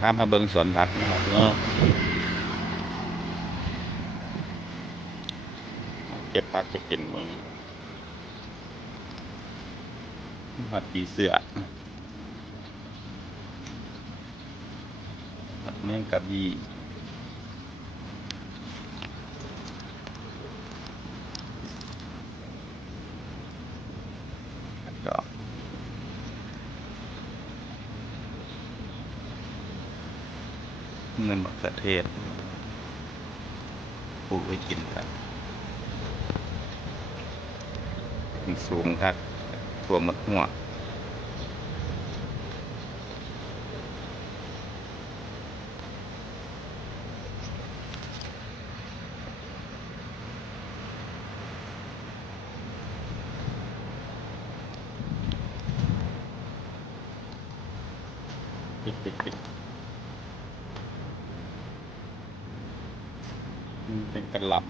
พามาเบิงสวนผักนะครับเนาะเก็บผักไปกินมึงผัดปีเสือผัดเมี่ยงกับยี่แล้วก็ เงินมะเขือเทศปลูกไว้กินครับมันสูงครับทั่วมดหัวปิดปิดปิด มันเป็นกระหล่ำ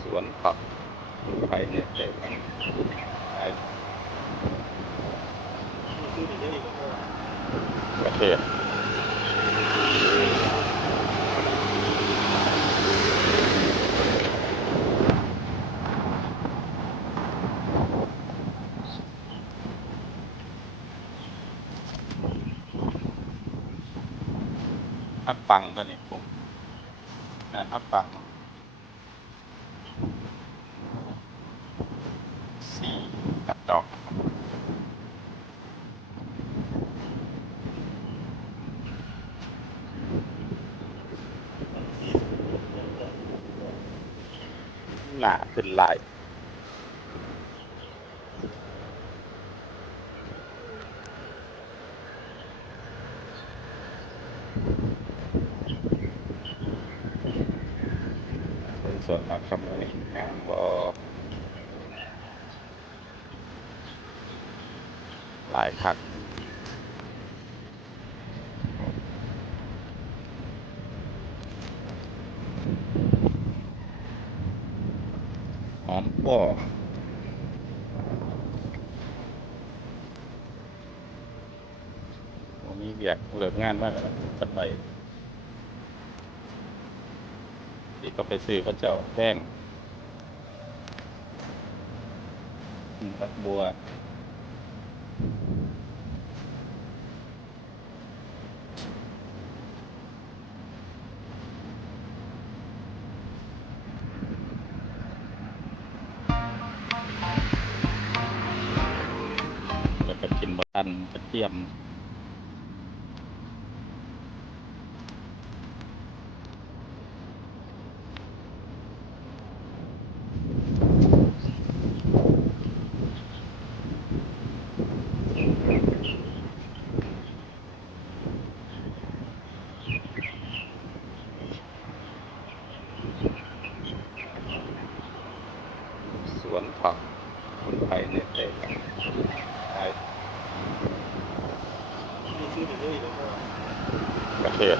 สวนผักไผ่เนี่ยเต็มไผ่ ประเทศอักปังตัวนี้ผมนะอักปังสี่กัดดอก หนาขึ้นลายส่วนนักคำนี้งานบหลายคักห อมป่อวันนี้อยากเลิกงานมากแล้วกันไปที่ก็ไปซื้อพระเจ้าแป้งพักบัว แล้วก็กินบันกระเทียมสวนผักคุณไผ่เนตเต้ไผ่ ประเทศ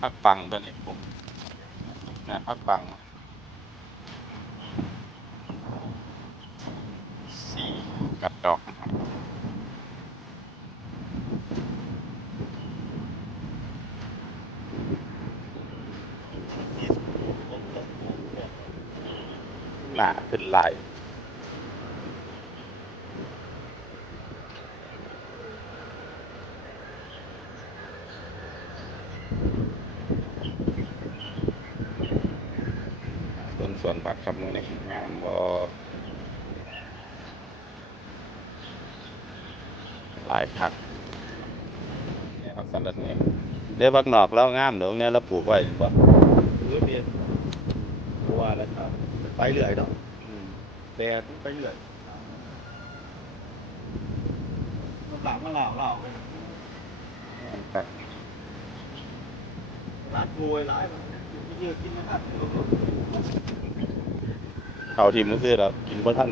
พักปังตัวนี้ผมนะพักปังสี่กัดดอกนะครับ หนาขึ้นลายส่วนส่วนปักคำนี้งานบอหลายคักเนี่ยเอาสลัดนี่เดี๋ยวบักหนอกแล้วงามเดี๋ยวเนี่ยเราปลูกไว้ดีกว่า หรือเมียตัวแล้วครับไปเรื่อยดอกแดดไปเรื่อยหลังมาเหล่าเหล่าหลังโวยหลายมันเยอะกินนะครับเขาทีมมันซื้อแล้วกินบ่ทัน